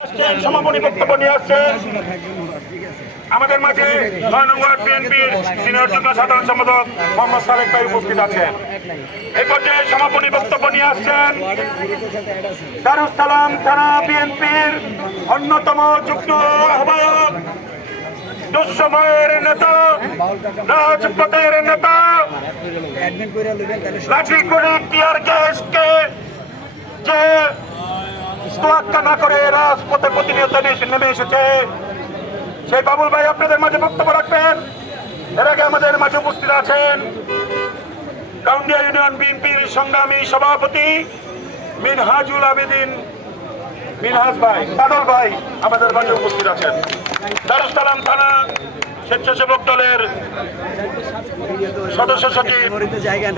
সমাপনী বক্তব্য নিয়ে আসছেন আমাদের মাঝে ৯ নং ওয়ার্ড বিএনপির সিনিয়র যুগ্ম সাধারণ সম্পাদক মোহাম্মদ সালেক ভাই উপস্থিত আছেন। এই পর্যায়ে সমাপনী বক্তব্য নিয়ে আসছেন দারুস সালাম থানা বিএনপির অন্যতম যুগ্ম আহ্বায়ক, দুঃসময়ের নেতা, রাজপথের নেতা, লাঠিগুলি টিয়ার গ্যাসকে যে তোয়াক্কা না করে রাজপথে প্রতিনিয়ত নেমে এসেছে, সেই বাবুল ভাই আপনাদের মাঝে বক্তব্য রাখবেন। এর আগে আমাদের মাঝে উপস্থিত আছেন কাউন্ডিয়া ইউনিয়ন বিএনপির সংগ্রামী সভাপতি মিনহাজুল আবেদিন মিনহাজ ভাই, বাদল ভাই আমাদের মাঝে উপস্থিত আছেন। দারুস সালাম থানা স্বেচ্ছাসেবক দলের সদস্য সচিব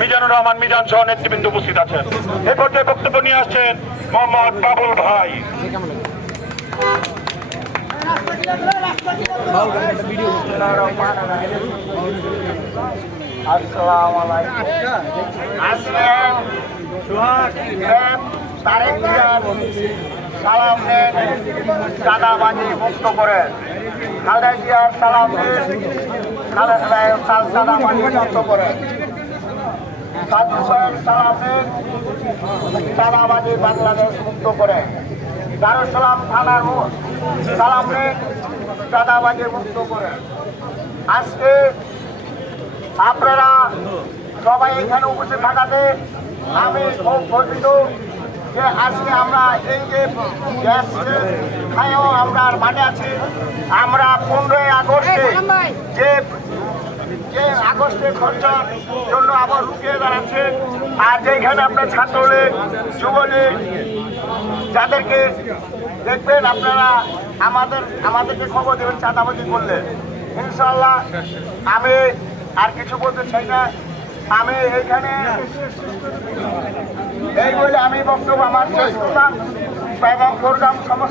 মিজানুর রহমান মিজান সহ নেতৃবৃন্দ উপস্থিত আছেন। এ পর্যায়ে বক্তব্য নিয়ে আসছেন মোহাম্মদ বাবুল ভাই। চাঁদাবাজি মুক্ত করে খালেদা জিয়ার চাঁদাবাজি মুক্ত করে চাঁদাবাজি বাংলাদেশ মুক্ত করে দারুস সালাম থানার সালামে চাঁদাবাজি মুক্ত করে আজকে আপনারা সবাই এখানে উপস্থিত থাকাতে আমি খুব গর্বিত যে আজকে আমরা এই যে গ্যাস খাইও আমরা মাঠে আছি। আমরা 15ই আগস্টে যে আগস্টের খরচার জন্য আবার রুকিয়ে দাঁড়াচ্ছে, আর যেখানে আপনার ছাত্রলীগ যুবলীগ যাদেরকে দেখবেন আপনারা আমাদেরকে খবর দেবেন চাঁদাবাজি করলে, ইনশাল্লাহ আমি আর কিছু বলতে চাই না। আমি এইখানে এই বলে আমি বক্তব্য আমার শেষ করলাম এবং প্রোগ্রাম সমস্ত